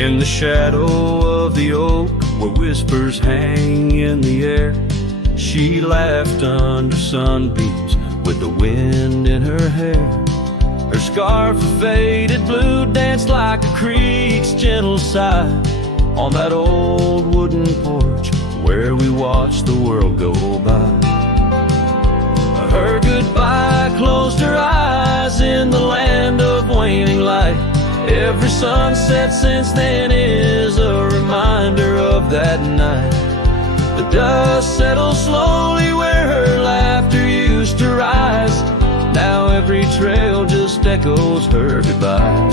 In the shadow of the oak, where whispers hang in the air, she laughed under sunbeams with the wind in her hair. Her scarf of faded blue danced like a creek's gentle sigh on that old wooden porch where we watched the world go by. Her goodbye closed her eyes in the land of waning light. Every sunset since then is a reminder of that night. The dust settles slowly where her laughter used to rise. Now every trail just echoes her goodbye.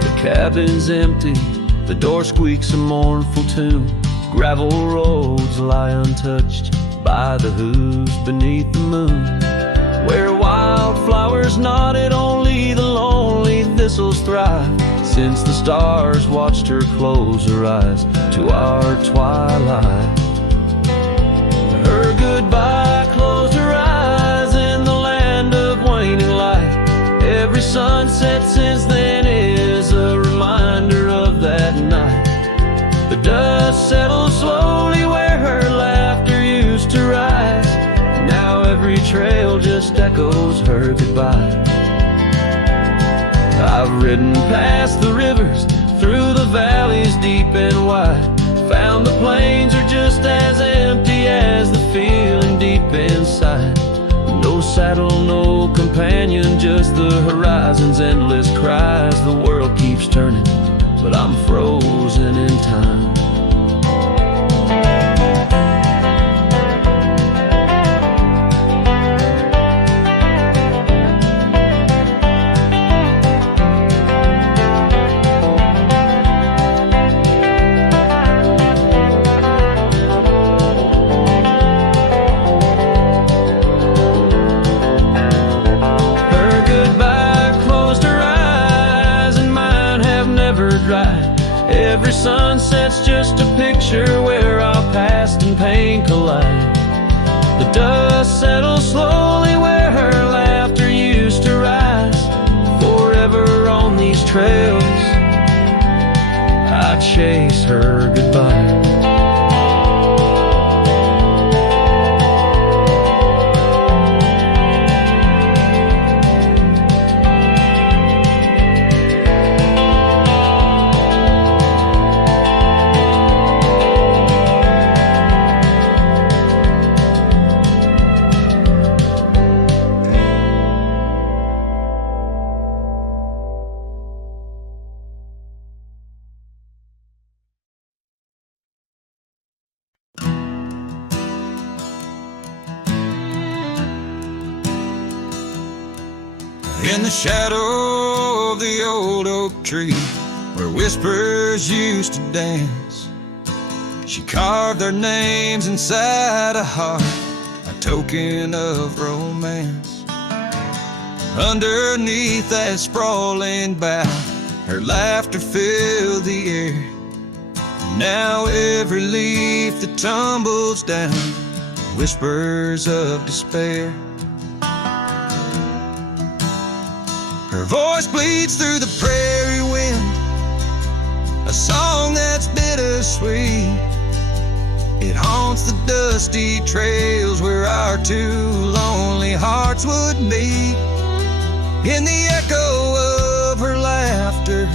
The cabin's empty, the door squeaks a mournful tune. Gravel roads lie untouched by the hooves beneath the moon. Where wildflowers nodded, only the lonely thistles thrive, since the stars watched her close her eyes to our twilight. Her goodbye closed her eyes in the land of waning light. Every sunset since then is a reminder of that night. The dust settles slowly where her laughter used to rise. Now every trail just echoes her goodbye. I've ridden past the rivers, through the valleys deep and wide, found the plains are just as empty as the feeling deep inside. No saddle, no companion, just the horizon's endless cries. The world keeps turning, but I'm frozen in time. Every sunset's just a picture where our past and pain collide. The dust settles slowly where her laughter used to rise. Forever on these trails, I chase her goodbye. In the shadow of the old oak tree, where whispers used to dance, she carved their names inside a heart, a token of romance. Underneath that sprawling bough, her laughter filled the air. Now every leaf that tumbles down, whispers of despair. Her voice bleeds through the prairie wind, a song that's bittersweet. It haunts the dusty trails where our two lonely hearts would meet. In the echo of her laughter,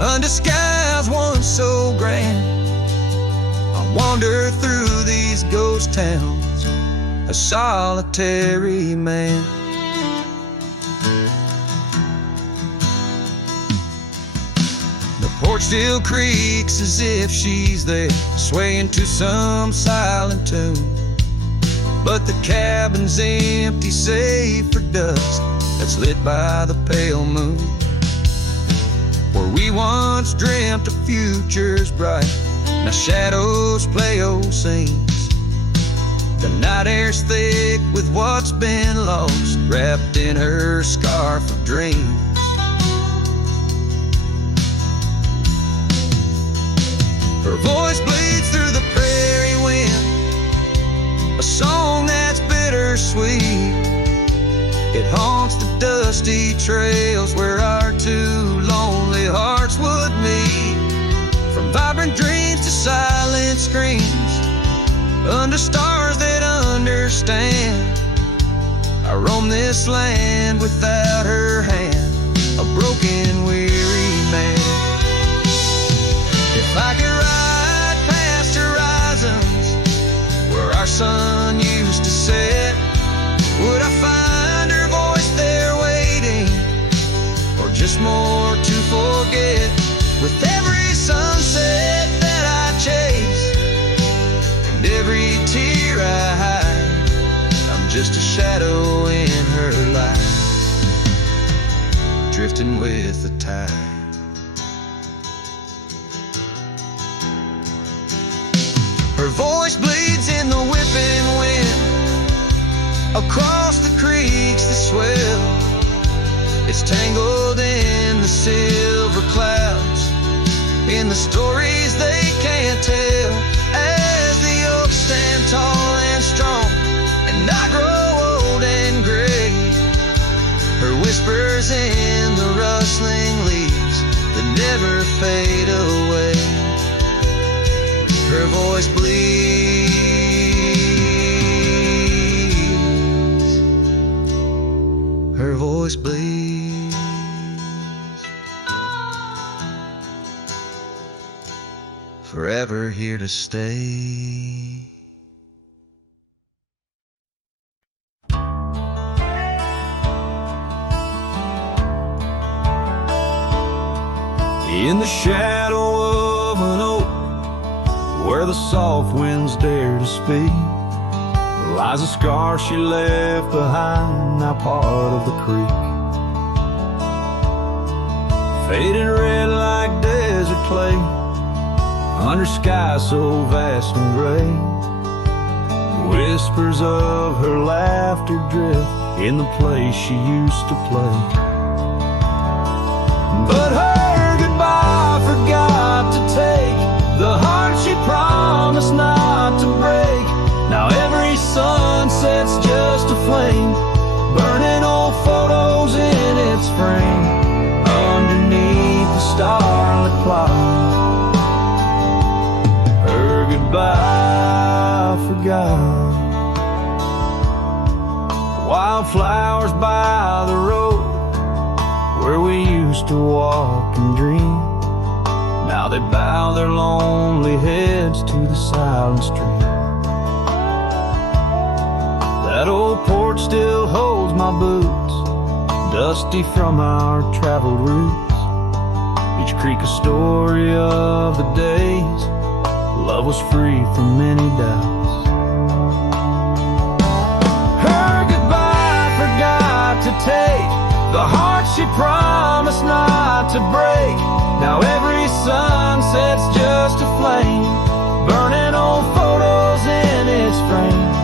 under skies once so grand, I wander through these ghost towns, a solitary man. The porch still creaks as if she's there, swaying to some silent tune. But the cabin's empty save for dust that's lit by the pale moon. Where we once dreamt of futures bright, now shadows play old scenes. The night air's thick with what's been lost, wrapped in her scarf of dreams. Her voice bleeds through the prairie wind, dusty trails where our two lonely hearts would meet. From vibrant dreams to silent screams, under stars that understand, I roam this land without her hand, a broken, weary man. If I could ride past horizons where our sun used to set, would I find her voice there waiting, or just more to forget? With every sunset that I chase and every tear I hide, I'm just a shadow in her life, drifting with the tide. Her voice bleeds in the whipping wind across the creeks that swell. It's tangled in the silver clouds, in the stories they can't tell. As the oaks stand tall and strong, and I grow old and gray, her whispers in the rustling leaves that never fade away. Her voice bleeds, her voice bleeds, forever here to stay. In the shadow of an oak, where the soft winds dare to speak, lies a scar she left behind, now part of the creek. Faded red like desert clay, under sky so vast and gray. Whispers of her laughter drift in the place she used to play. But her goodbye forgot to take the heart she promised not to break. Now every sunset's just a flame, burning old photos in its frame, underneath the starlit cloud. Her goodbye forgot. Wildflowers by the road where we used to walk and dream, now they bow their lonely heads to the silent stream. That old porch still holds my boots, dusty from our traveled routes. Each creek a story of the days love was free from many doubts. Her goodbye forgot to take the heart she promised not to break. Now every sunset's just a flame, burning old photos in its frame,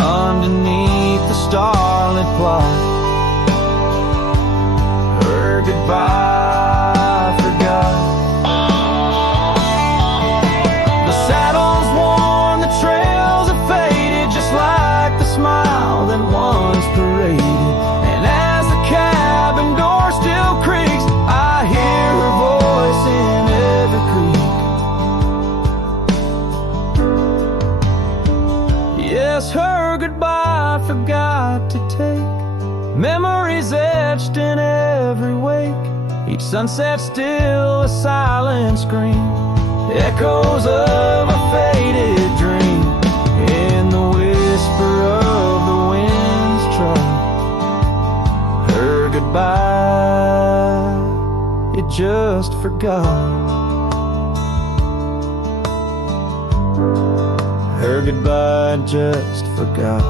underneath the starlit clock. Her goodbye forgot. The saddle's worn, the trails have faded, just like the smile that once paraded. And as the cabin door still creaks, I hear her voice in every creek. Yes, her goodbye forgot to take memories etched in every wake. Each sunset still a silent scream, echoes of a faded dream, in the whisper of the wind's try. Her goodbye, it just forgot. Her goodbye just forgot.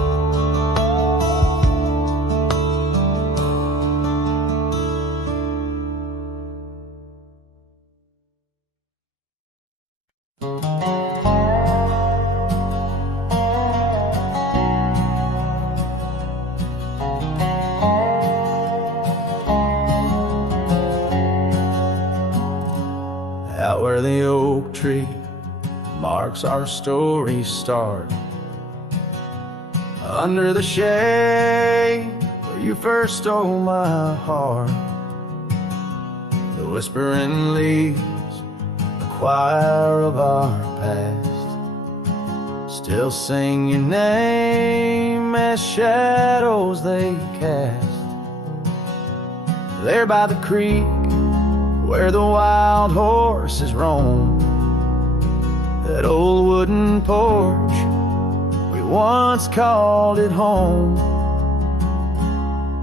Out where the oak tree marks our story's start, under the shade where You first stole my heart. The whispering leaves, the choir of our past, still sing your name as shadows they cast. There by the creek, where the wild horses roam, that old wooden porch, we once called it home.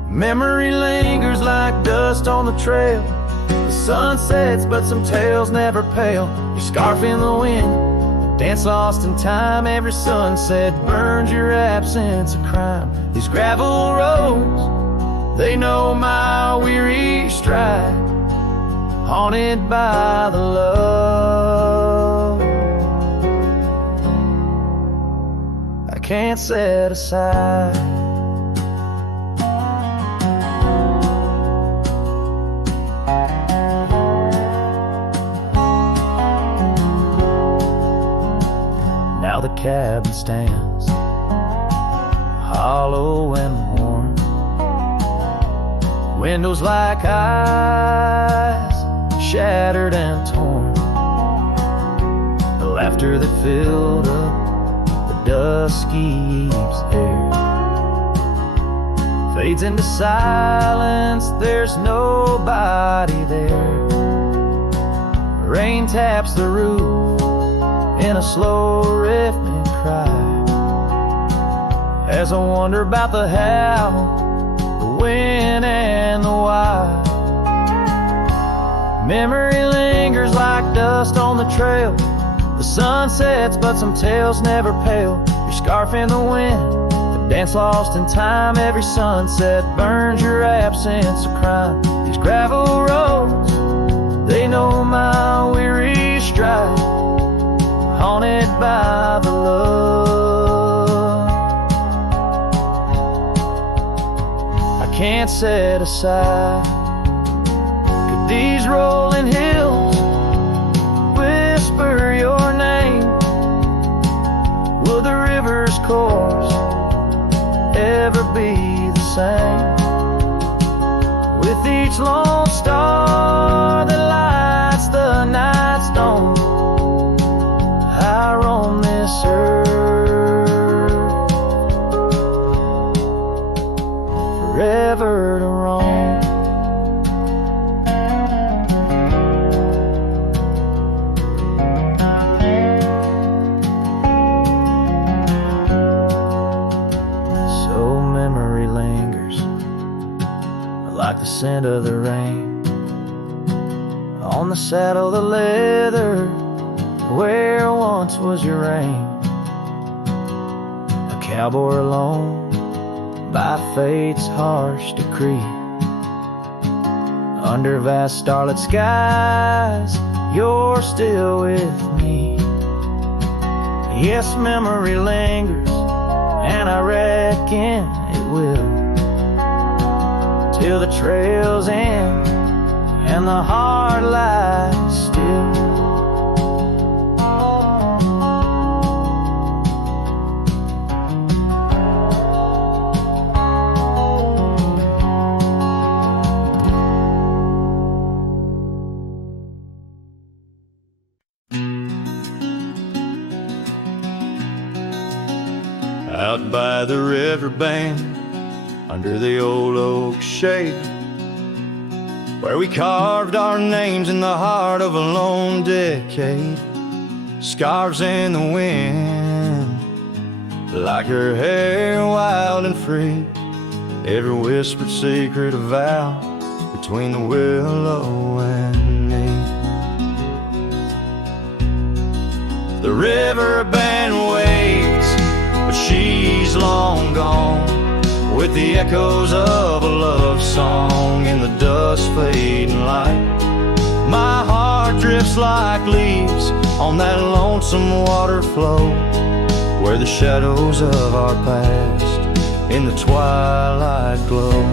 Memory lingers like dust on the trail. The sun sets, but some tales never pale. Your scarf in the wind, a dance lost in time. Every sunset burns your absence of crime. These gravel roads, they know my weary stride, haunted by the love I can't set aside. Now the cabin stands hollow and warm, windows like eyes, shattered and torn. The laughter that filled up the dusky eve's air fades into silence, there's nobody there. Rain taps the roof in a slow rhythmic cry, as I wonder about the how, the when and the why. Memory lingers like dust on the trail. The sun sets, but some tales never pale. Your scarf in the wind, the dance lost in time. Every sunset burns your absence of crime. These gravel roads, they know my weary stride, haunted by the love I can't set aside. Could these rolling hills whisper your name? Will the river's course ever be the same? With each lone star that lights the night stone, I roam this earth, forever to roam. So memory lingers like the scent of the rain on the saddle, the leather where once was your reign. A cowboy alone by fate's harsh decree, under vast starlit skies, you're still with me. Yes, memory lingers, and I reckon it will, till the trails end and the heart lies still. Out by the riverbank, under the old oak shade, where we carved our names in the heart of a lone decade. Scarves in the wind, like her hair wild and free. Every whispered secret a vow between the willow and me. The riverband waits, but she's long gone, with the echoes of a love song in the dust fading light. My heart drifts like leaves on that lonesome water flow, where the shadows of our past in the twilight glow.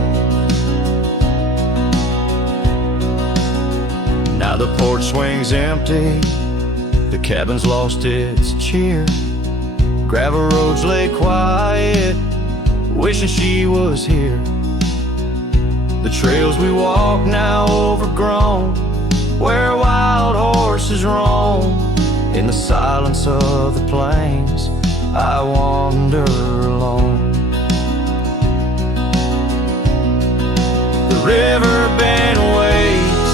Now the porch swings empty, the cabin's lost its cheer. Gravel roads lay quiet, wishing she was here. The trails we walk now overgrown, where wild horses roam. In the silence of the plains, I wander alone. The river bend waits,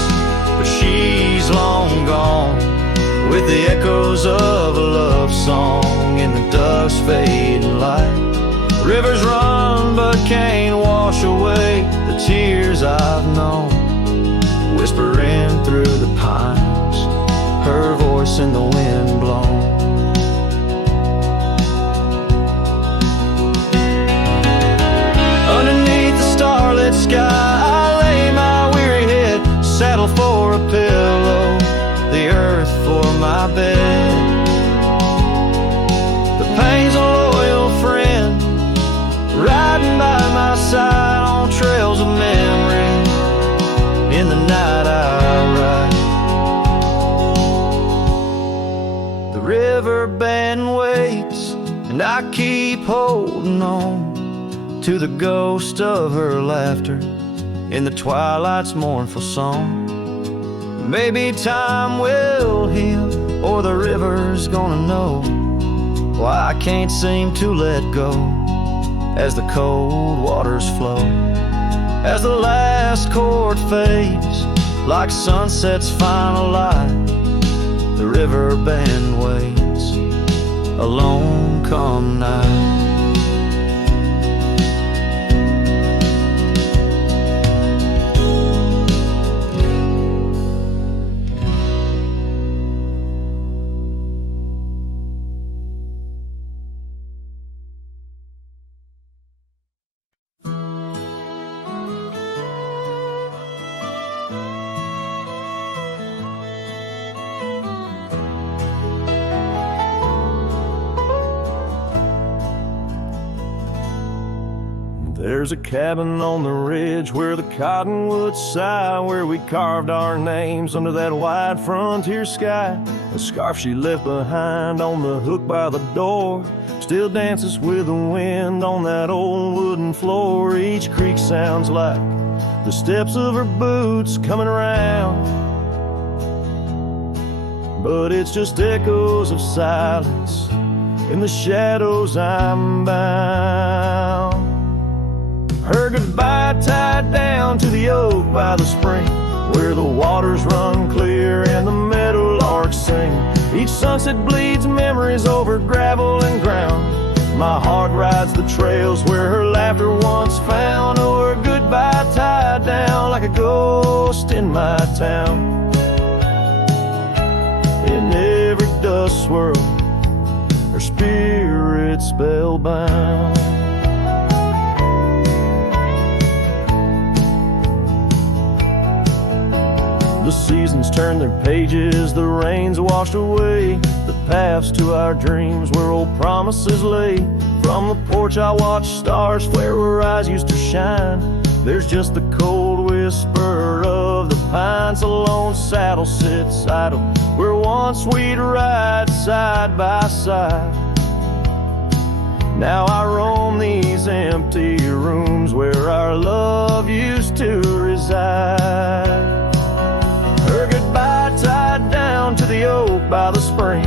but she's long gone, with the echoes of a love song in the dusk fading light. Rivers run but can't wash away the tears I've known, whispering through the pines, her voice in the wind blown. Underneath the starlit sky, I lay my weary head, saddle for a pillow, the earth for my bed. The pain's a loyal friend, riding by my side on trails of memory. In the night I ride. The river bend waits, and I keep holding on to the ghost of her laughter in the twilight's mournful song. Maybe time will heal, or the river's gonna know why I can't seem to let go as the cold waters flow. As the last chord fades, like sunset's final light, the river bend waits, alone come night. There's a cabin on the ridge where the cottonwoods sigh, where we carved our names under that wide frontier sky. A scarf she left behind on the hook by the door still dances with the wind on that old wooden floor. Each creak sounds like the steps of her boots coming around, but it's just echoes of silence. In the shadows I'm bound. Her goodbye tied down to the oak by the spring, where the waters run clear and the meadowlarks sing. Each sunset bleeds memories over gravel and ground. My heart rides the trails where her laughter once found. Oh, her goodbye tied down like a ghost in my town. In every dust swirl, her spirit spellbound. The seasons turn their pages, the rains washed away the paths to our dreams where old promises lay. From the porch I watch stars flare where her eyes used to shine. There's just the cold whisper of the pines. A lone saddle sits idle where once we'd ride side by side. Now I roam these empty rooms where our love used to reside. Her goodbye tied down to the oak by the spring,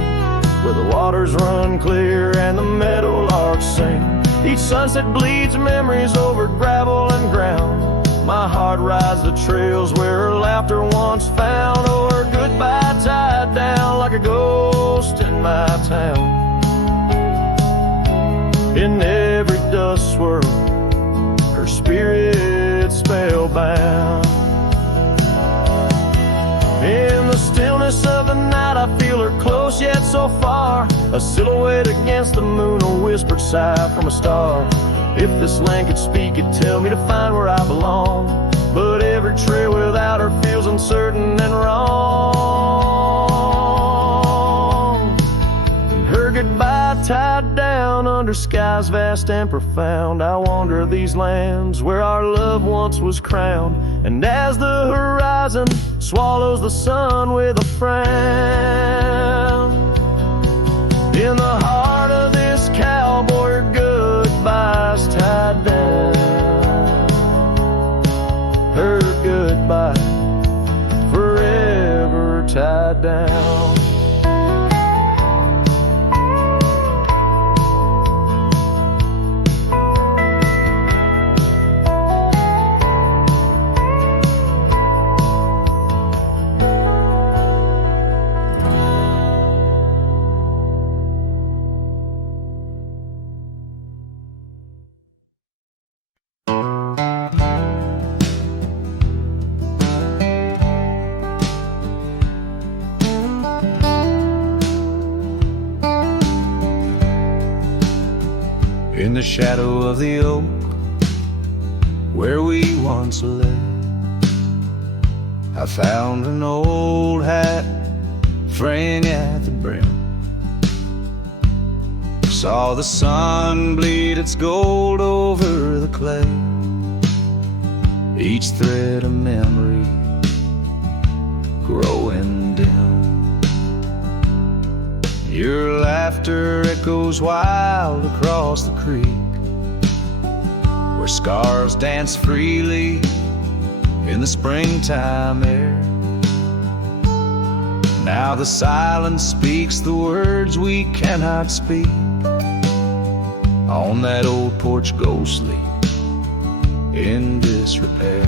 where the waters run clear and the meadowlarks sing. Each sunset bleeds memories over gravel and ground. My heart rides the trails where her laughter once found. Oh, her goodbye tied down like a ghost in my town. In every dust swirl, her spirit spellbound. In the stillness of the night I feel her close yet so far, a silhouette against the moon, a whispered sigh from a star. If this land could speak, it'd tell me to find where I belong, but every trail without her feels uncertain and wrong. And her goodbye tied down under skies vast and profound, I wander these lands where our love once was crowned. And as the horizon swallows the sun with a frown, in the heart of this cowboy, her goodbye's tied down. tied down. In the shadow of the oak where we once lay, I found an old hat fraying at the brim. Saw the sun bleed its gold over the clay, each thread a memory growing dim. Your laughter echoes wild across the creek, where scars dance freely in the springtime air. Now the silence speaks the words we cannot speak. On that old porch ghostly in disrepair,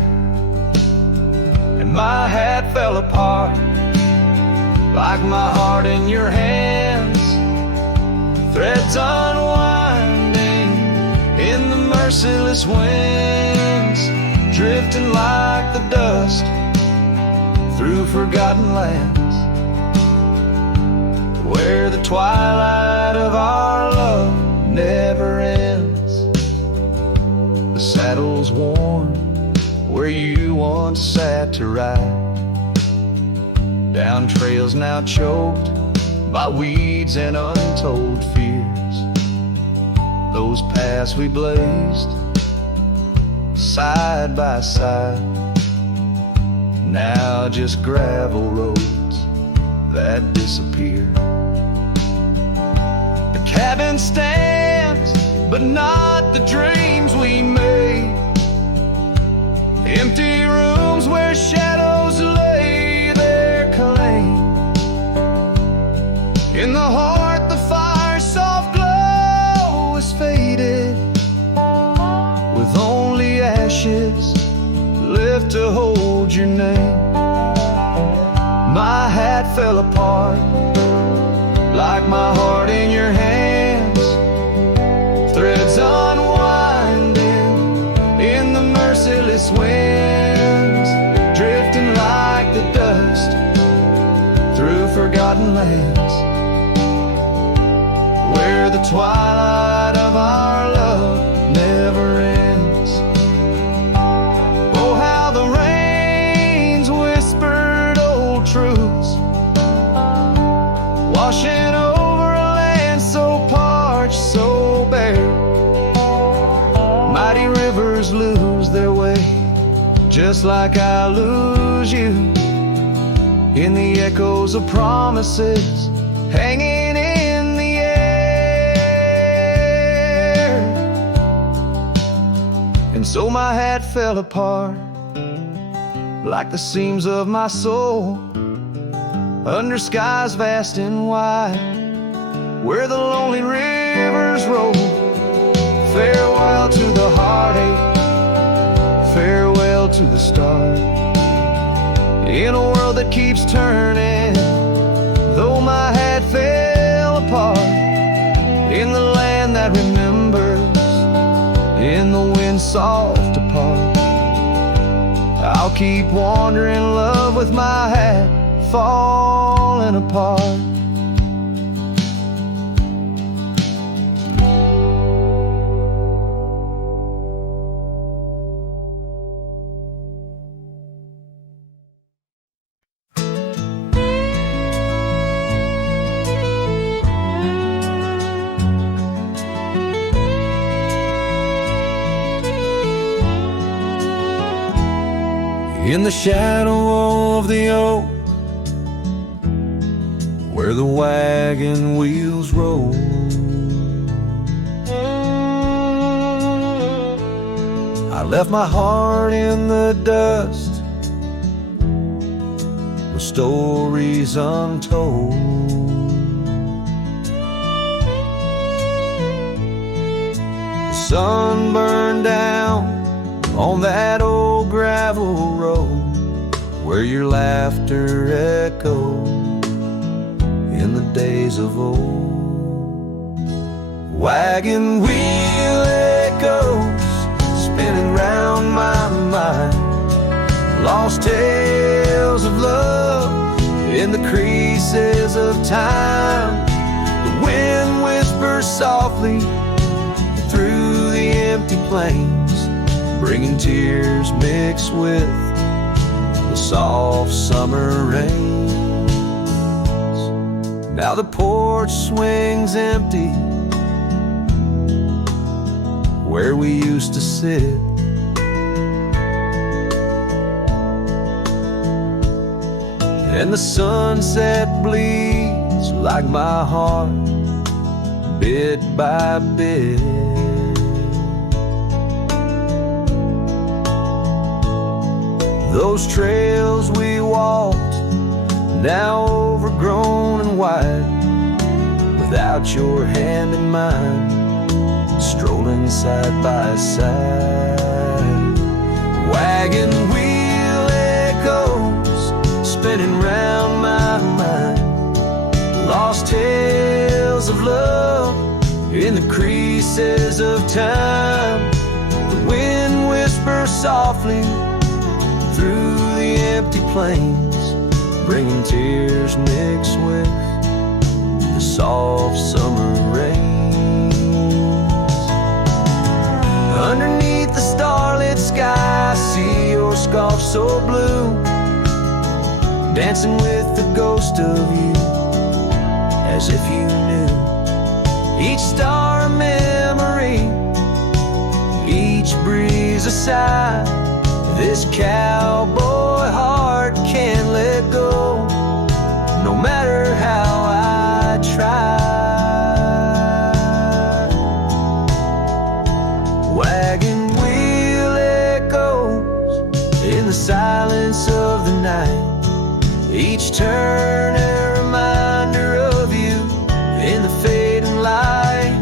and my hat fell apart like my heart in your hands, threads unwinding in the merciless winds, drifting like the dust through forgotten lands, where the twilight of our love never ends. The saddle's worn where you once sat to ride, down trails now choked by weeds and untold fears. Those paths we blazed side by side, now just gravel roads that disappear. The cabin stands, but not the dreams we made. Empty rooms where shadows lay their claim. In the heart the fire's soft glow is faded, with only ashes left to hold your name. My hat fell apart like my heart in your hands, threads unwinding in the merciless winds, drifting like the dust through forgotten lands, where the twilight of our love never ends. Oh, how the rains whispered old truths, washing over a land so parched, so bare. Mighty rivers lose their way, just like I lose you, in the echoes of promises hanging in the air. And so my hat fell apart like the seams of my soul, under skies vast and wide, where the lonely rivers roll. Farewell to the heartache, farewell to the start, in a world that keeps turning, though my hat fell apart. In the land that remembers, in the wind's soft depart, I'll keep wandering love with my hat falling apart. In the shadow of the oak, where the wagon wheels roll, I left my heart in the dust, was stories untold. The sun burned down on that old gravel road where your laughter echoed in the days of old. Wagon wheel echoes spinning round my mind, lost tales of love in the creases of time. The wind whispers softly through the empty plains, bringing tears mixed with the soft summer rains. Now the porch swings empty where we used to sit, and the sunset bleeds like my heart, bit by bit. Those trails we walked, now overgrown and wide, without your hand in mine, strolling side by side. Wagon wheel echoes spinning round my mind, lost tales of love in the creases of time. The wind whispers softly through the empty plains, bringing tears mixed with the soft summer rains. Underneath the starlit sky, I see your scarf so blue, dancing with the ghost of you, as if you knew. Each star a memory, each breeze a sigh. This cowboy heart can't let go, no matter how I try. Wagon wheel echoes in the silence of the night, each turn a reminder of you in the fading light.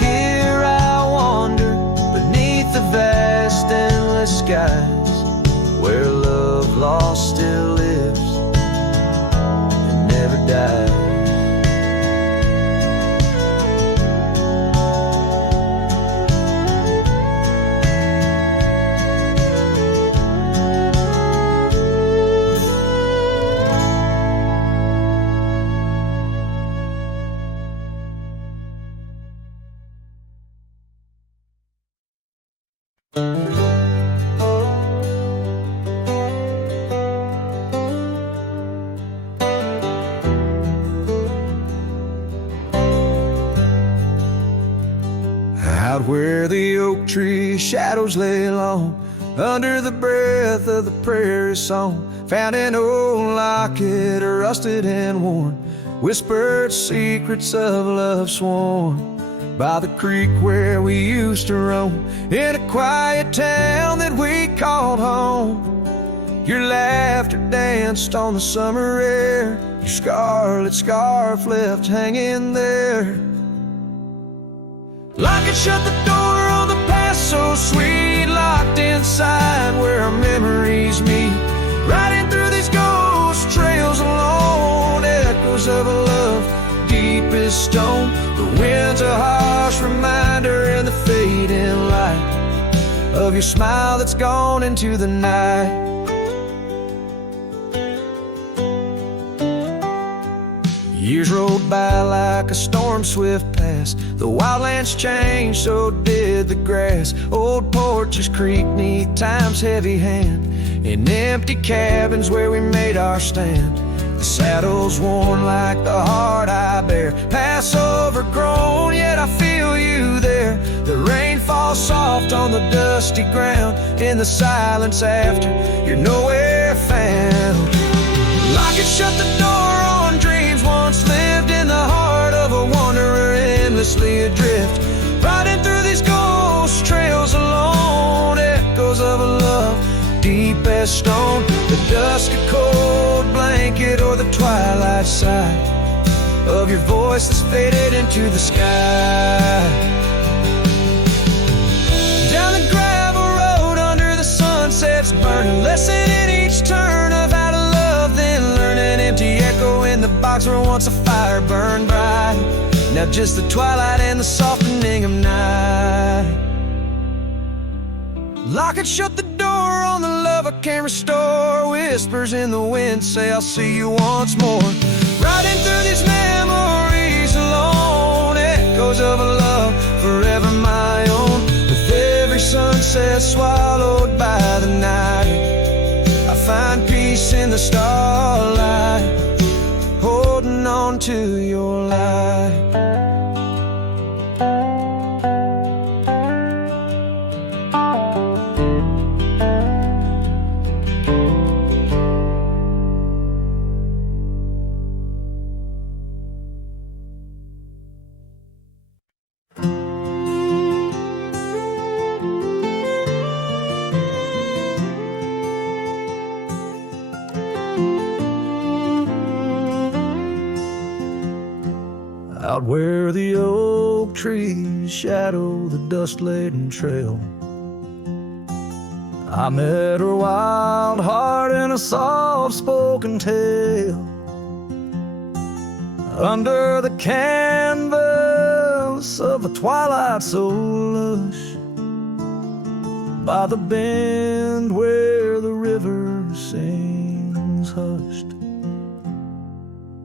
Here I wander beneath the vast endless skies, where love lost still lives and never dies. Out where the oak tree shadows lay long, under the breath of the prairie song, found an old locket, rusted and worn, whispered secrets of love sworn. By the creek where we used to roam, in a quiet town that we called home, your laughter danced on the summer air, your scarlet scarf left hanging there. Locket shut the door on the past so sweet, locked inside where our memories meet, riding through these ghost trails alone, echoes of a love deep as stone. The wind's a harsh reminder in the fading light of your smile that's gone into the night. Years rolled by like a storm swift past, the wildlands changed, so did the grass. Old porches creak neath time's heavy hand, in empty cabins where we made our stand. The saddle's worn like the heart I bear, past overgrown, yet I feel you there. The rain falls soft on the dusty ground, in the silence after you're nowhere found. Locket shut the door on dreams once lived in the heart of a wanderer, endlessly adrift, riding through these ghost trails alone, echoes of a love deep as stone. The dusk a cold blanket blanket or the twilight side of your voice that's faded into the sky. Down the gravel road under the sunsets burning, lesson in each turn of how to love, then learn an empty echo in the box where once a fire burned bright. Now just the twilight and the softening of night. Lock and shut the door on the love I can't restore. Whispers in the wind say I'll see you once more. Riding through these memories alone, echoes of a love forever my own. With every sunset swallowed by the night, I find peace in the starlight, holding on to your light. Out where the oak trees shadow the dust-laden trail, I met her wild heart in a soft-spoken tale. Under the canvas of a twilight so lush, by the bend where the river sings hushed.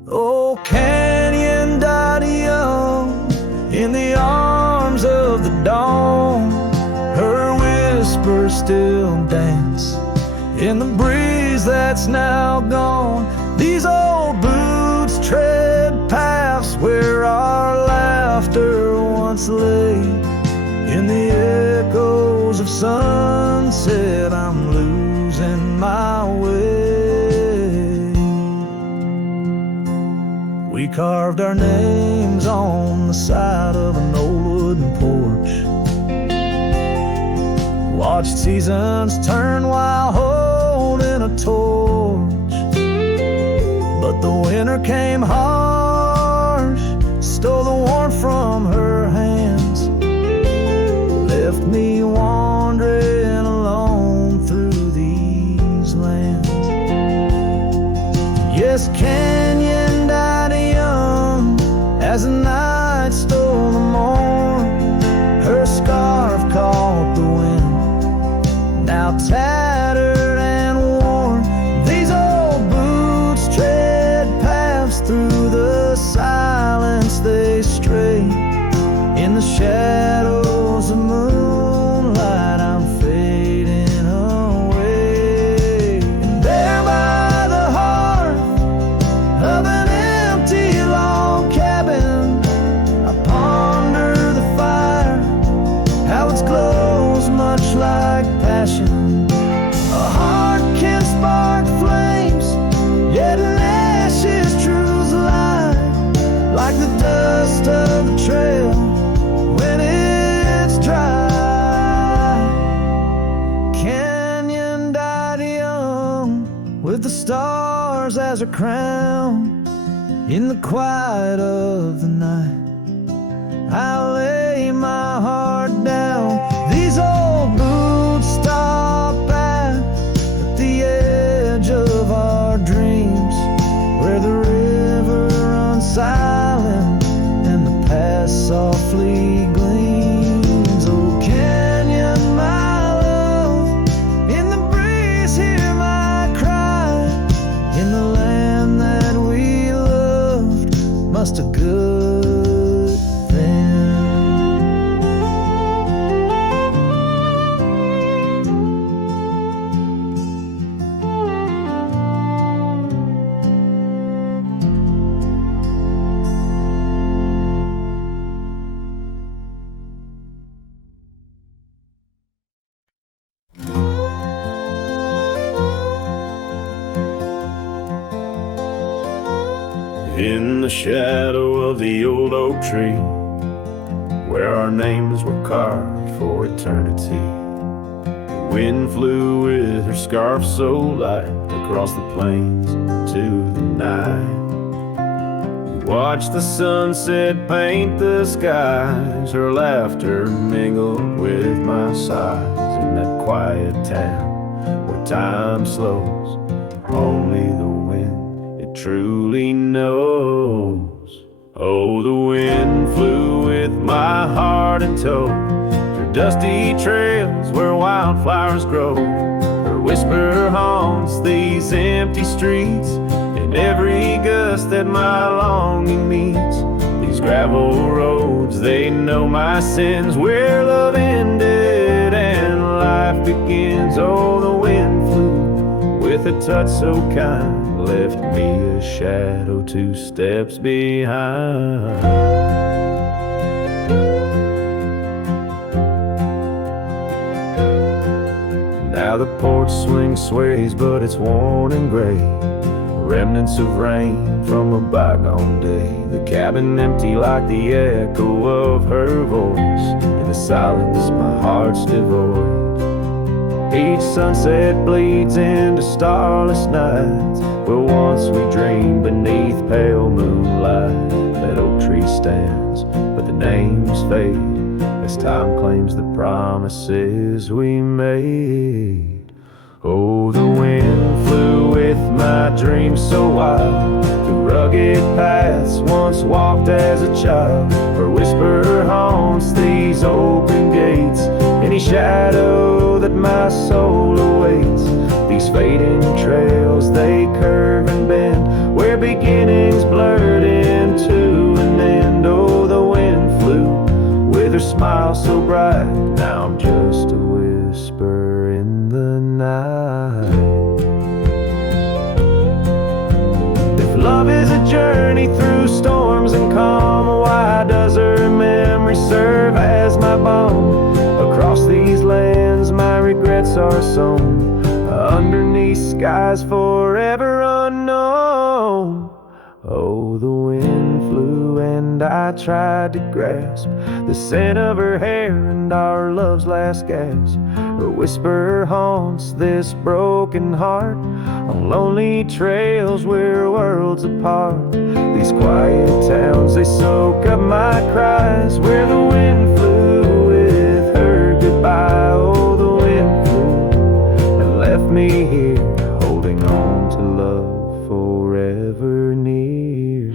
Oh, canyon died young in the arms of the dawn. Her whispers still dance in the breeze that's now gone. These old boots tread paths where our laughter once lay. In the echoes of sunset, I'm losing my way. We carved our names on the side of an old wooden porch, watched seasons turn while holding a torch. But the winter came harsh, stole the warmth from her hands, left me wandering alone through these lands. Yes, canyon died young as the night stole the morn. Her scarf caught the wind, now tattered and worn. These old boots tread paths through the silence they stray. In the shadows of moonlight, I'm fading away. And there by the hearth of an empty log cabin, I ponder the fire, how its glows much like passion. A heart can spark flames, yet in ashes truths lie, like the dust of the trail when it's dry. Canyon died young with the stars as her crown. In the quiet of the night, I lay my heart down. These old boots stop at the edge of our dreams, where the river runs silent and the past softly gleams. Oh, canyon, my love, in the breeze hear my cry. In the land that we loved, must a good thing. In the shadow of the old oak tree, where our names were carved for eternity, the wind flew with her scarf so light across the plains to the night. Watch the sunset paint the skies. Her laughter mingled with my sighs. In that quiet town where time slows, only the wind it truly knows. Oh, the wind flew with my heart in tow through dusty trails where wildflowers grow. Her whisper haunts these empty streets, in every gust that my longing meets. These gravel roads, they know my sins, where love ended and life begins. Oh, the wind flew with a touch so kind, left me a shadow 2 steps behind. Now the porch swing sways, but it's worn and gray, remnants of rain from a bygone day. The cabin empty like the echo of her voice. In the silence my heart's devoid. Each sunset bleeds into starless nights, where once we dreamed beneath pale moonlight. That oak tree stands, but the names fade as time claims the promises we made. Oh, the wind flew with my dreams so wild, through rugged paths once walked as a child. Her whisper haunts these open gates, any shadow that my soul awaits. These fading trails, they curve and bend, where beginnings blurred into an end. Oh, the wind flew with her smile so bright, now I'm just a whisper in the night. If love is a journey through storms and calm, why does her memory serve as my balm? Across these lands my regrets are sown, underneath skies forever unknown. Oh, the wind flew and I tried to grasp the scent of her hair and our love's last gasp. Her whisper haunts this broken heart on lonely trails we're worlds apart. These quiet towns, they soak up my cries, where the wind flew with her goodbye. Oh, the wind flew and left me here, holding on to love forever near.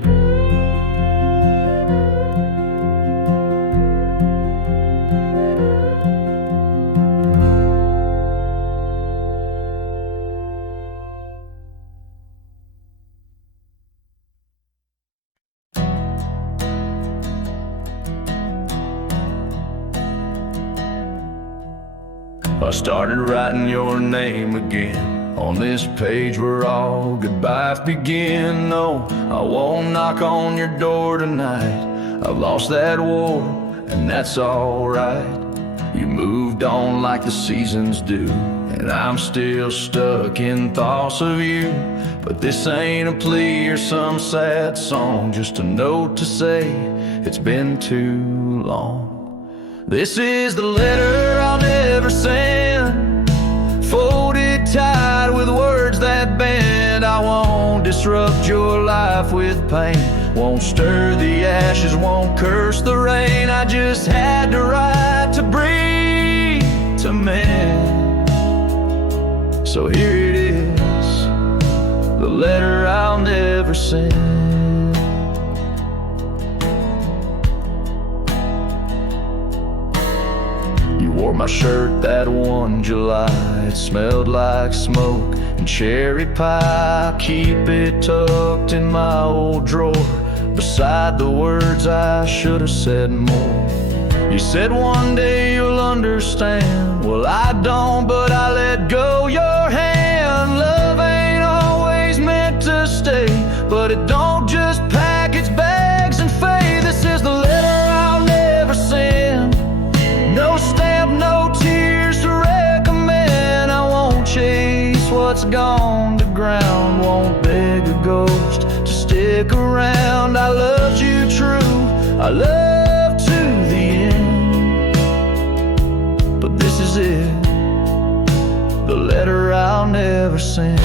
I started writing your name again on this page where all goodbyes begin. No, I won't knock on your door tonight. I've lost that war, and that's alright. You moved on like the seasons do, and I'm still stuck in thoughts of you. But this ain't a plea or some sad song, just a note to say it's been too long. This is the letter I'll never send, folded tight with words that bend. I won't disrupt your life with pain, won't stir the ashes, won't curse the rain. I just had to write to breathe, to mend. So here it is, the letter I'll never send. Wore my shirt that one July, it smelled like smoke and cherry pie. Keep it tucked in my old drawer, beside the words I should have said more. You said one day you'll understand. Well, I don't, but I let go your hand. Love ain't always meant to stay, but it don't just pack its bags and fade. This is the letter I'll never send. No stamp, no tears to recommend. I won't chase what's gone to ground, won't beg a ghost to stick around. I loved you true, I love to the end. But this is it, the letter I'll never send.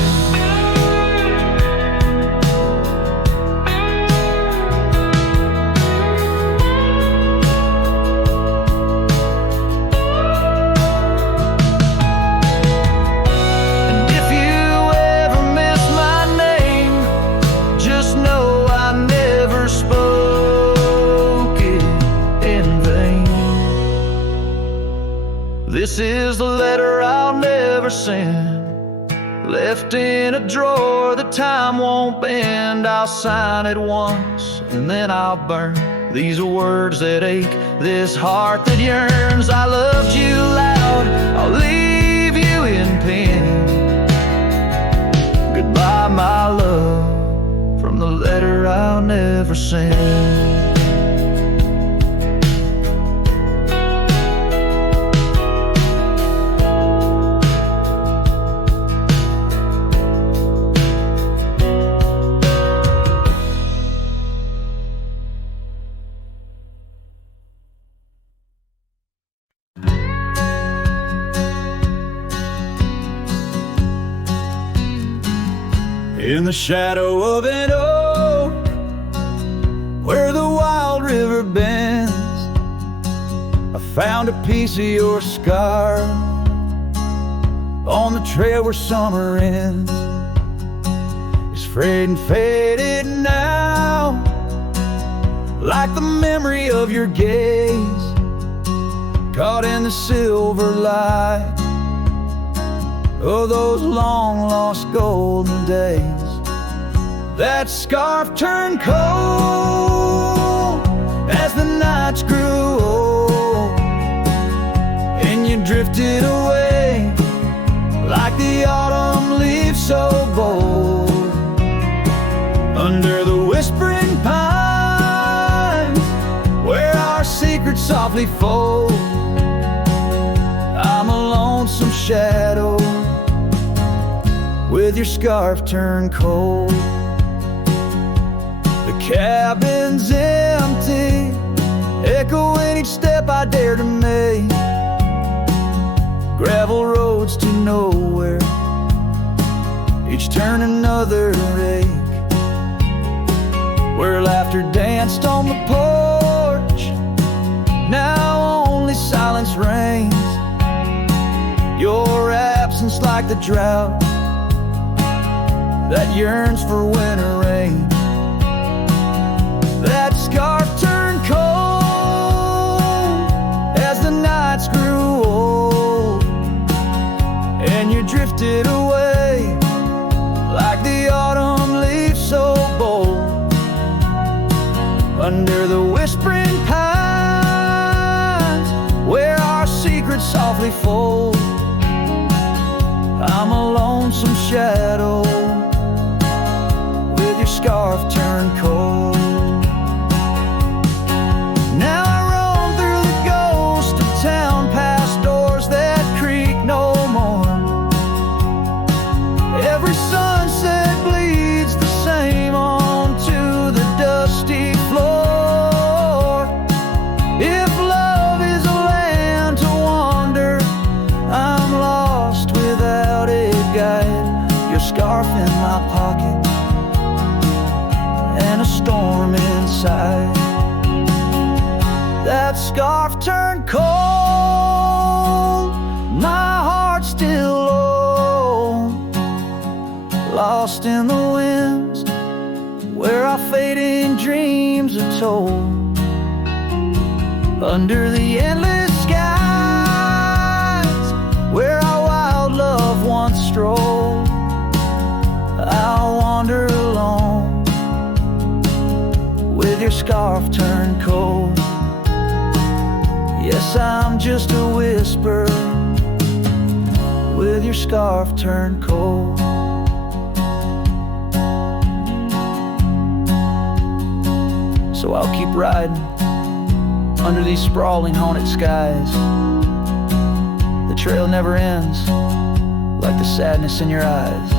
This is the letter I'll never send, left in a drawer that time won't bend. I'll sign it once and then I'll burn. These are words that ache, this heart that yearns. I loved you loud, I'll leave you in pen. Goodbye, my love, from the letter I'll never send. In the shadow of an oak, where the wild river bends, I found a piece of your scar on the trail where summer ends. It's frayed and faded now, like the memory of your gaze, caught in the silver light of those long-lost golden days. That scarf turned cold as the nights grew old, and you drifted away like the autumn leaves so bold. Under the whispering pines, where our secrets softly fold, I'm a lonesome shadow with your scarf turned cold. The cabin's empty, echoing each step I dare to make. Gravel roads to nowhere, each turn another ache. Where laughter danced on the porch, now only silence reigns. Your absence like the drought that yearns for winter rain. That scarf turned cold as the nights grew old, and you drifted away like the autumn leaves so bold. Under the whispering pines, where our secrets softly fold, I'm a lonesome shadow with your scarf turned cold. Now I roam through the ghost of town, past doors that creak no more. Every sunset bleeds the same onto the dusty floor. If love is a land to wander, I'm lost without a guide. Your scarf in my pocket and a storm inside. That scarf turned cold, my heart still low, lost in the winds where our fading dreams are told. Under the endless skies where our wild love once strolled, I'll wander alone with your scarf turned cold. Yes, I'm just a whisper with your scarf turned cold. So I'll keep riding under these sprawling haunted skies. The trail never ends, like the sadness in your eyes.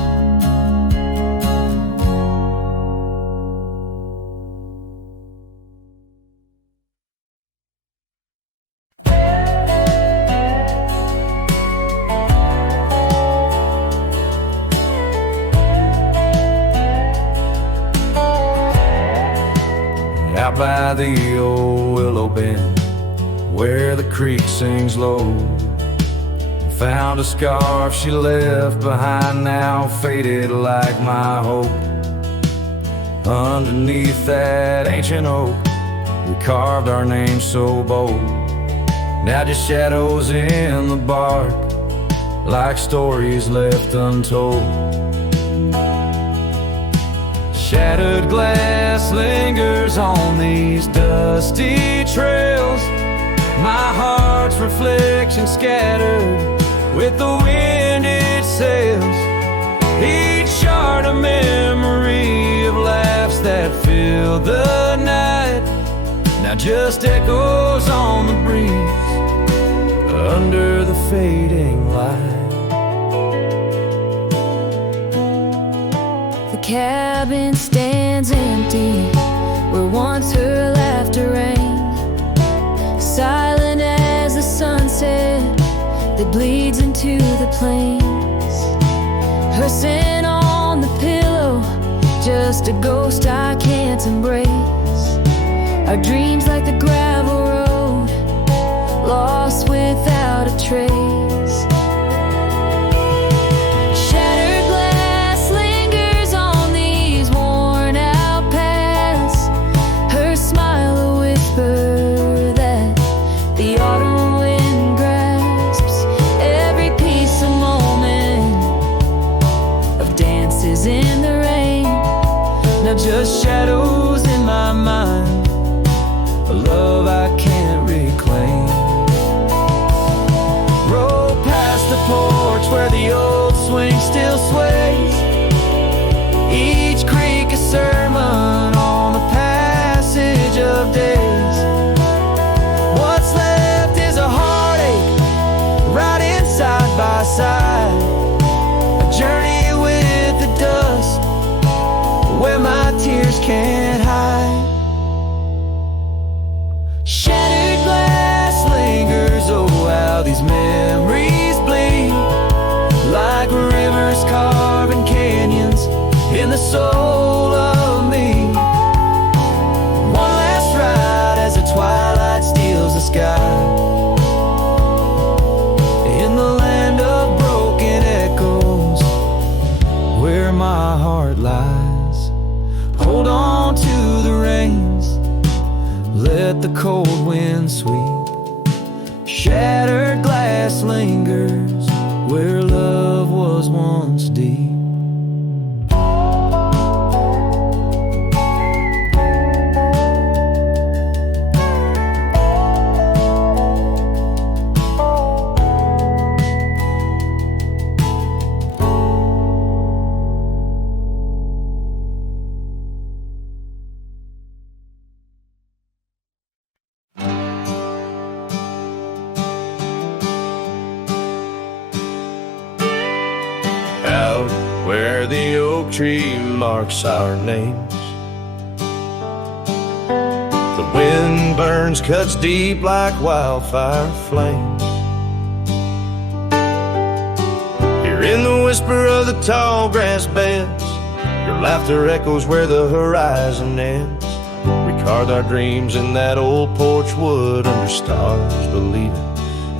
Out by the old willow bend, where the creek sings low, found a scarf she left behind, now faded like my hope. Underneath that ancient oak, we carved our names so bold, Now just shadows in the bark, like stories left untold. Shattered glass lingers on these dusty trails, my heart's reflection scattered with the wind it sails. Each shard a memory of laughs that filled the night, now just echoes on the breeze under the fading light. The cabin stands empty where once her laughter rang, silent as the sunset that bleeds into the plains. Her scent on the pillow, just a ghost I can't embrace. Our dreams like the gravel road, lost without a trace. Shattered glass lingers on these worn out paths, her smile a whisper that the autumn wind grasps. Every piece a moment of dances in the rain, Now just shadows in my mind, a love I can't reclaim. Roll past the porch where the old swing still sways, each creak a sermon on the passage of days. What's left is a heartache, riding side by side, a journey with the dust where my tears can't hide. Shattered glass lingers, oh how these memories bleed, like rivers carving canyons in the soul of me. One last ride as the twilight steals the sky, in the land of broken echoes where my heart lies. Hold on to the reins, let the cold wind sweep. Shattered glass lingers where love was once deep. Out where the oak tree marks our names, the wind burns, cuts deep like wildfire flames. Here in the whisper of the tall grass beds, your laughter echoes where the horizon ends. We carved our dreams in that old porch wood under stars, believing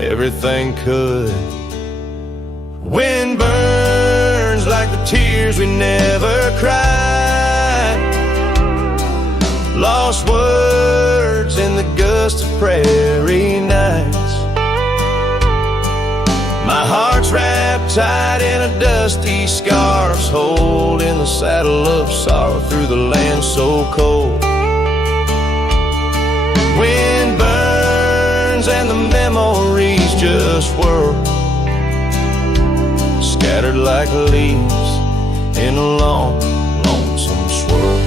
everything could. Wind burns like the tears we never cried, lost words in the gust of prairie nights. My heart's wrapped tight in a dusty scarf's hold, in the saddle of sorrow through the land so cold. Wind burns and the memories just whirl, scattered like leaves in a long, lonesome swirl.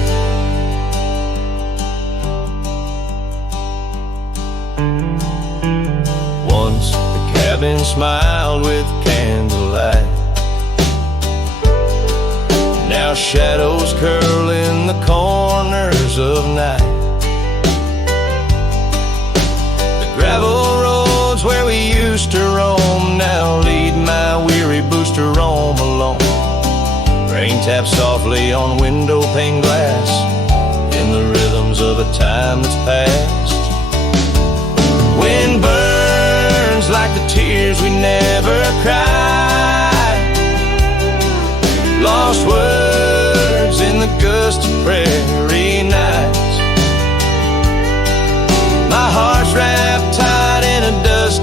Once the cabin smiled with candlelight, now shadows curl in the corners of night. The gravel roads where we used to roam now lead my weary boots to roam alone. Rain taps softly on window pane glass, in the rhythms of a time that's past. Wind burns like the tears we never cried, lost words in the gust of prairie nights. My heart's wrapped tight in a dusty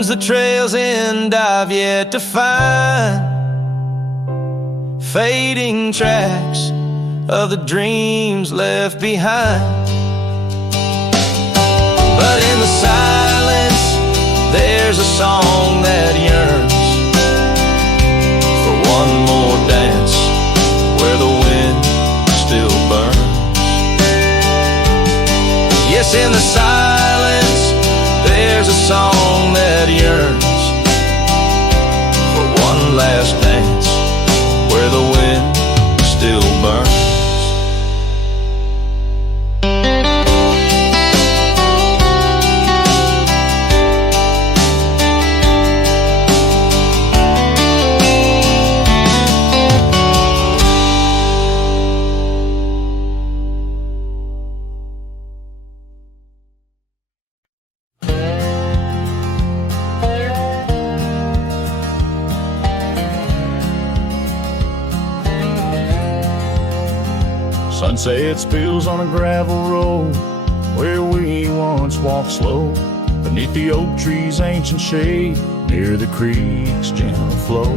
turns, the trail's end I've yet to find. Fading tracks of the dreams left behind. But in the silence, there's a song that yearns for one more dance where the wind still burns. Yes, in the silence, there's a song that yearns for one last dance where the wind still burns. Sunset spills on a gravel road where we once walked slow, beneath the oak tree's ancient shade, near the creek's gentle flow.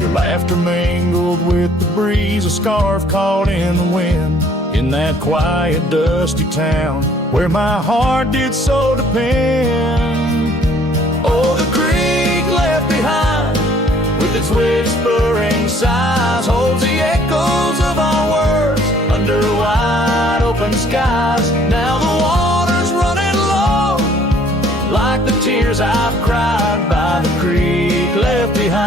Your laughter mingled with the breeze, a scarf caught in the wind, in that quiet, dusty town where my heart did so depend. Oh, the creek left behind, with its whispering sighs, holds the echoes of our words under wide open skies. Now the water's running low, like the tears I've cried by the creek left behind,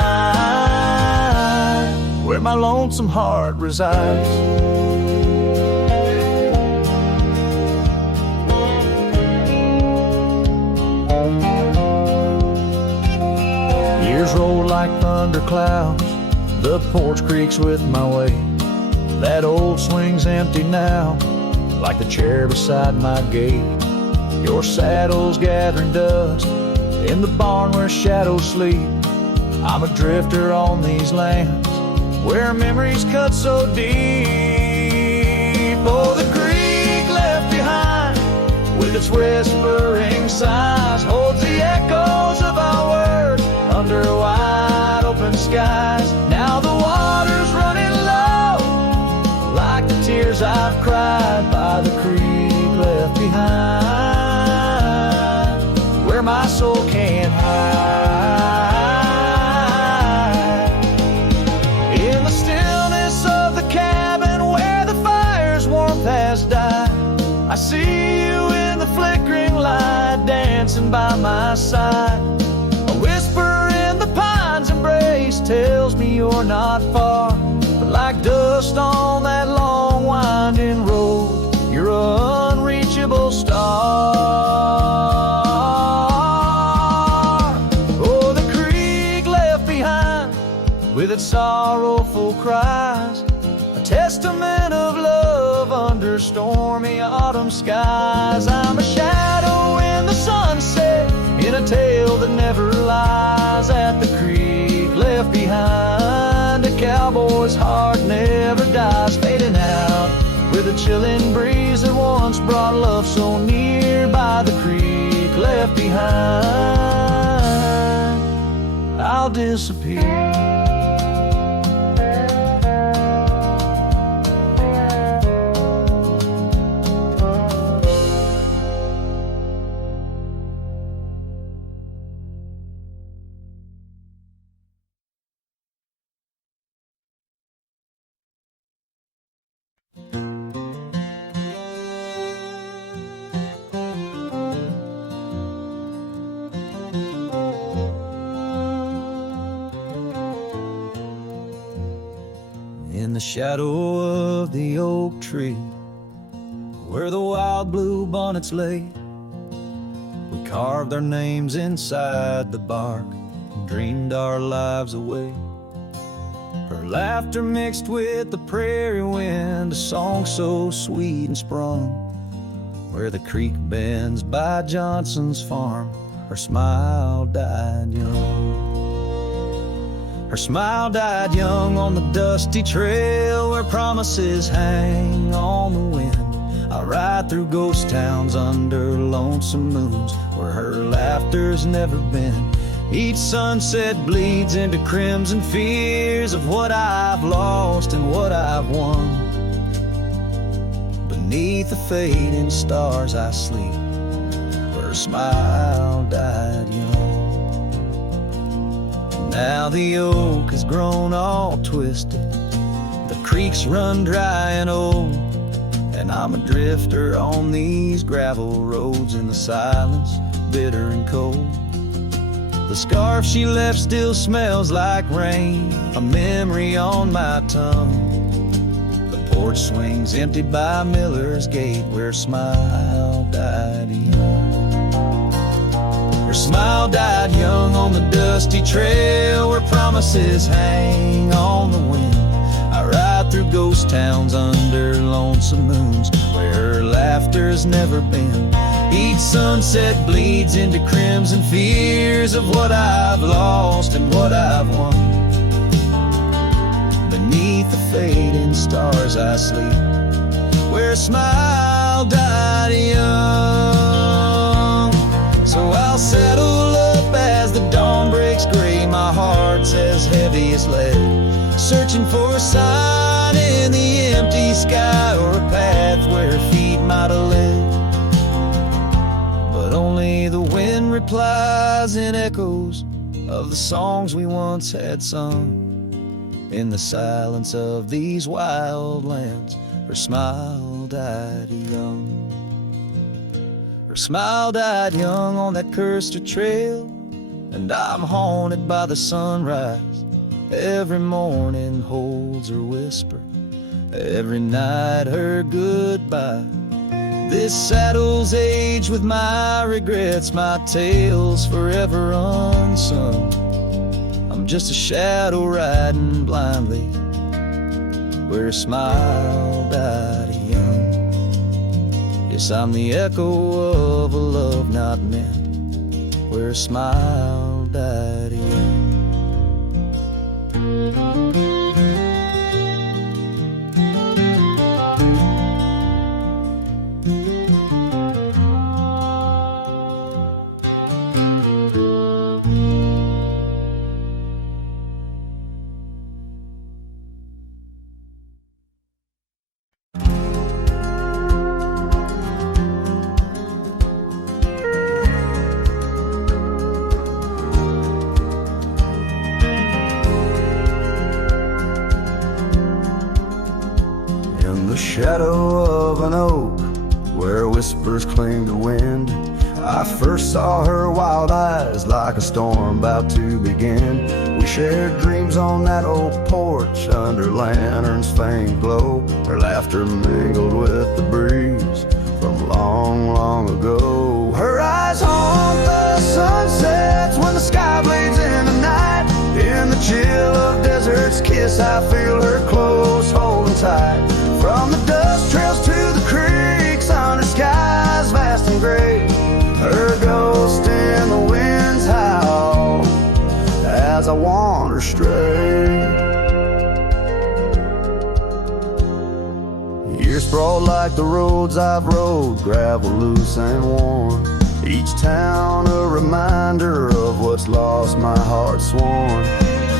where my lonesome heart resides. Years roll like thunderclouds, the porch creaks with my way. That old swing's empty now, like the chair beside my gate. Your saddle's gathering dust in the barn where shadows sleep. I'm a drifter on these lands where memories cut so deep. Oh, the creek left behind, with its whispering sighs, holds the echoes of our words under wide open skies. Now the water's running low, like the tears I've cried by the creek left behind, where my soul can't hide. In the stillness of the cabin where the fire's warmth has died, I see you in the flickering light, dancing by my side. A whisper in the pine's embrace tells me you're not far, but like dust on that long winding road, you're an unreachable star. Oh, the creek left behind, with its sorrowful cries, a testament of love under stormy autumn skies. I'm a shadow in the sunset, in a tale that never lies, at the creek left behind. A cowboy's heart never dies, fading out with a chilling breeze that once brought love so near. By the creek left behind, I'll disappear. In the shadow of the oak tree, where the wild blue bonnets lay, we carved our names inside the bark and dreamed our lives away. Her laughter mixed with the prairie wind, a song so sweet and sprung, where the creek bends by Johnson's farm, her smile died young. Her smile died young on the dusty trail where promises hang on the wind. I ride through ghost towns under lonesome moons where her laughter's never been. Each sunset bleeds into crimson fears of what I've lost and what I've won. Beneath the fading stars I sleep, her smile died young. Now the oak has grown all twisted, the creeks run dry and old, and I'm a drifter on these gravel roads in the silence, bitter and cold. The scarf she left still smells like rain, a memory on my tongue. The porch swings empty by Miller's Gate, where smile died young. Her smile died young on the dusty trail where promises hang on the wind. I ride through ghost towns under lonesome moons where her laughter's never been. Each sunset bleeds into crimson fears of what I've lost and what I've won. Beneath the fading stars I sleep, where a smile died young. So I'll settle up as the dawn breaks gray, my heart's as heavy as lead, searching for a sign in the empty sky or a path where her feet might have led. But only the wind replies in echoes of the songs we once had sung. In the silence of these wild lands, her smile died young. Her smile died young on that cursed trail, and I'm haunted by the sunrise. Every morning holds her whisper, every night her goodbye. This saddle's aged with my regrets, my tale's forever unsung. I'm just a shadow riding blindly where a smile died young. Yes, I'm the echo of a love not meant, where a smile died young. Shadow of an oak where whispers cling to wind, I first saw her wild eyes like a storm about to begin. We shared dreams on that old porch under lanterns faint glow. Her laughter mingled with the breeze from long, long ago. Her eyes haunt the sunsets when the sky blades in the night. In the chill of desert's kiss I feel her close holding tight. From the dust trails to the creeks under skies vast and gray, her ghost in the winds howl as I wander stray. Years sprawl like the roads I've rode, gravel loose and worn. Each town a reminder of what's lost, my heart sworn.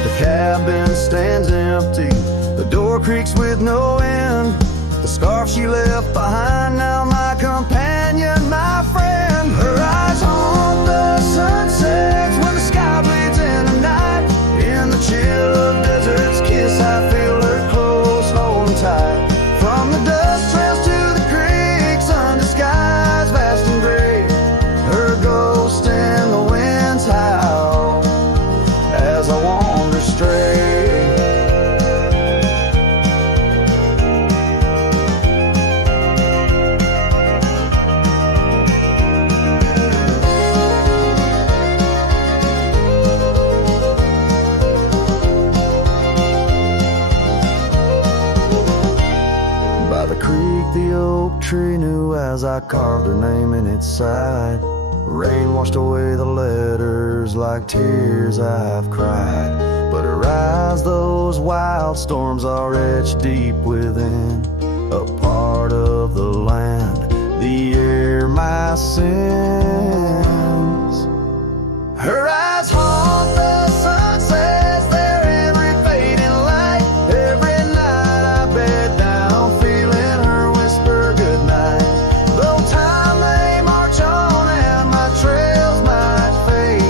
The cabin stands empty, the door creaks with no end. The scarf she left behind, now my companion, my friend. Her eyes haunt the sunsets when the sky bleeds in the night. In the chill of desert's kiss I feel her close holding tight. From the dust trails to the creeks under skies vast and gray, her ghost in the winds howl as I wander stray. The oak tree knew as I carved her name in its side. Rain washed away the letters like tears I've cried. But her eyes, those wild storms are etched deep within. a part of the land, the air, my sins. Her eyes haunt the sunsets, their every fading light. Every night I bed down, feeling her whisper goodnight. Though time may march on and my trails might fade,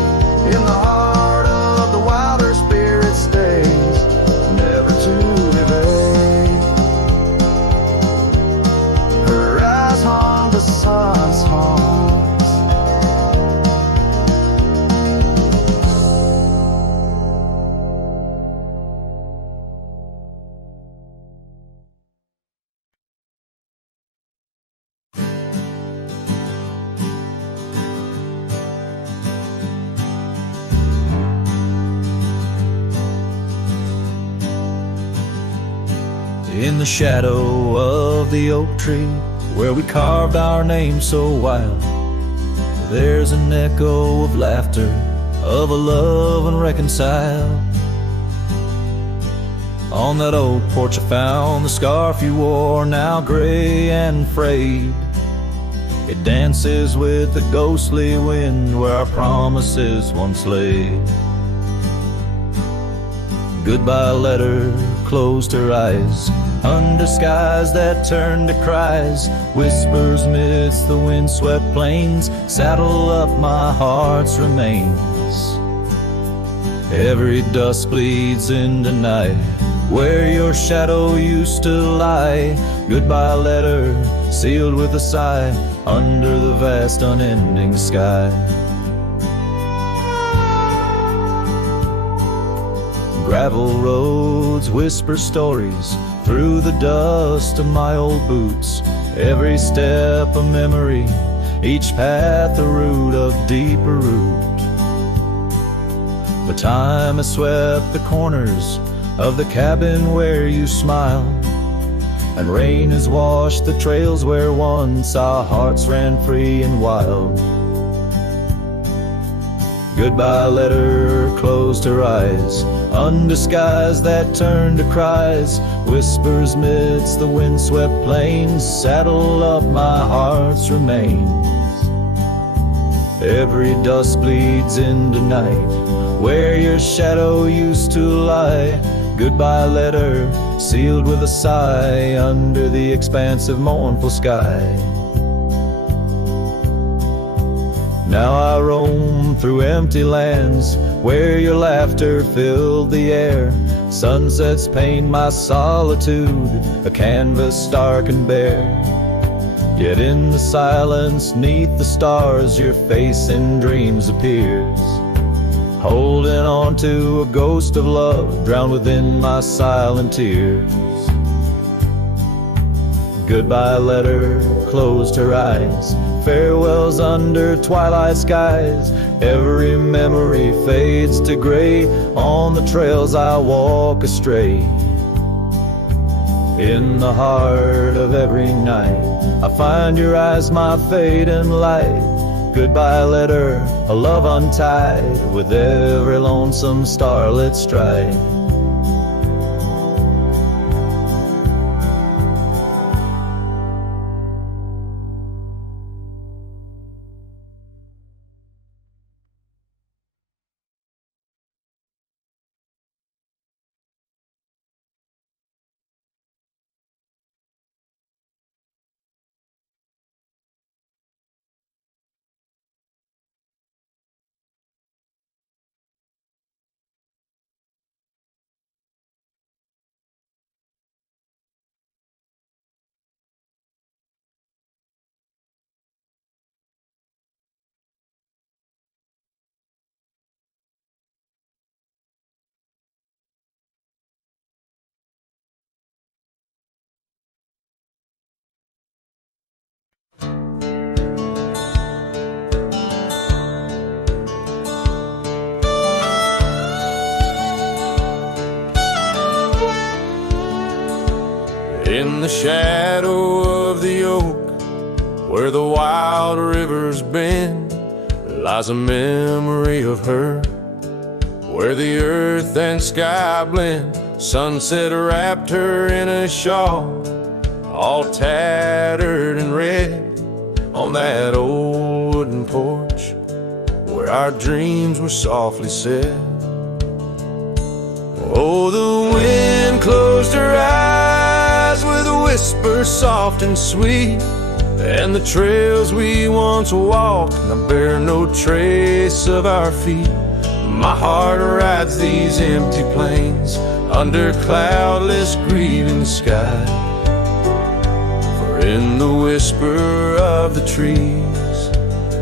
in the heart of the wilder spirit stays, never to evade. Her eyes haunt the sun's haunts. In the shadow of the oak tree, where we carved our name so wild, there's an echo of laughter, of a love unreconciled. On that old porch I found the scarf you wore, now gray and frayed. It dances with the ghostly wind where our promises once lay. Goodbye letter closed her eyes, under skies that turned to cries. Whispers midst the windswept plains, saddle up my heart's remains. Every dust bleeds into night, where your shadow used to lie. Goodbye letter sealed with a sigh, under the vast unending sky. Gravel roads whisper stories through the dust of my old boots. Every step a memory, each path a root of deeper root. But time has swept the corners of the cabin where you smiled, and rain has washed the trails where once our hearts ran free and wild. Goodbye letter closed her eyes, under skies that turned to cries. Whispers midst the windswept plains, saddle up my heart's remains. Every dust bleeds into night, where your shadow used to lie. Goodbye letter sealed with a sigh, under the expansive mournful sky. Now I roam through empty lands, where your laughter filled the air. Sunsets paint my solitude, a canvas stark and bare. Yet in the silence, neath the stars, your face in dreams appears, holding on to a ghost of love, drowned within my silent tears. Goodbye letter closed her eyes, farewells under twilight skies. Every memory fades to gray, on the trails I walk astray. In the heart of every night, I find your eyes, my fate and light. Goodbye letter, a love untied, with every lonesome starlit stride. In the shadow of the oak, where the wild river's bend, lies a memory of her, where the earth and sky blend. Sunset wrapped her in a shawl, all tattered and red, on that old wooden porch where our dreams were softly set. Oh, the wind closed her eyes with a whisper soft and sweet, and the trails we once walked now bear no trace of our feet. My heart rides these empty plains under cloudless grieving sky, for in the whisper of the trees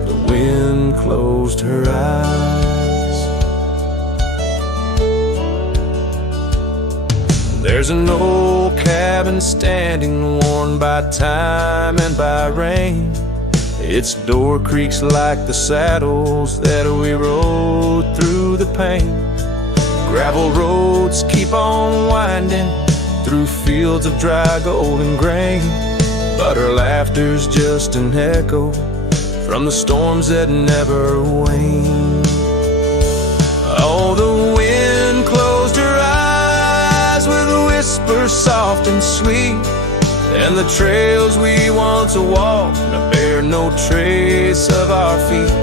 the wind closed her eyes. There's an old cabin standing, worn by time and by rain. Its door creaks like the saddles that we rode through the pain. Gravel roads keep on winding through fields of dry golden grain, but her laughter's just an echo from the storms that never wane. Oh, the wind closed her eyes with a whisper soft and sweet, and the trails we once walked now bear no trace of our feet.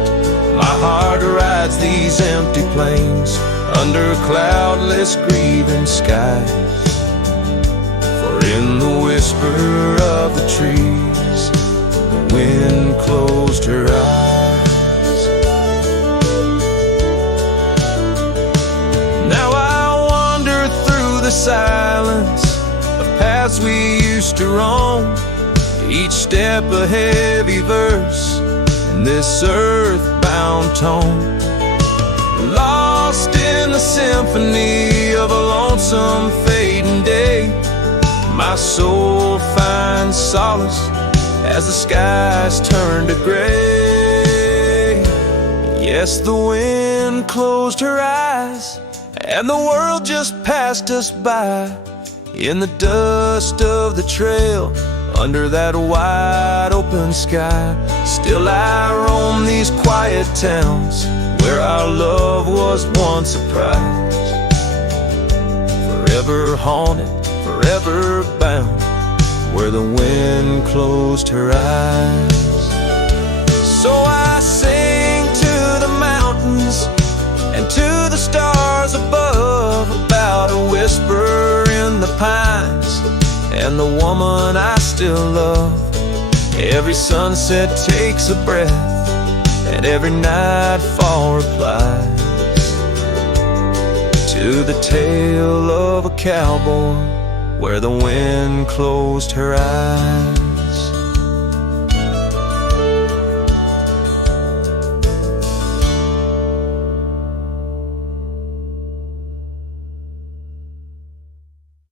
My heart rides these empty plains under cloudless grieving skies, for in the whisper of the trees the wind closed her eyes. Now I wander through the silence of paths we used to roam, each step a heavy verse in this earthbound tone, lost in the symphony of a lonesome fading day. My soul finds solace as the skies turn to gray. Yes, the wind closed her eyes, and the world just passed us by. In the dust of the trail, under that wide open sky, still I roam these quiet towns where our love was once a prize. Forever haunted, forever bound, where the wind closed her eyes. So I sing to the mountains and to the stars above about a whisper in the pines and the woman I still love. Every sunset takes a breath, and every nightfall replies to the tale of a cowboy where the wind closed her eyes.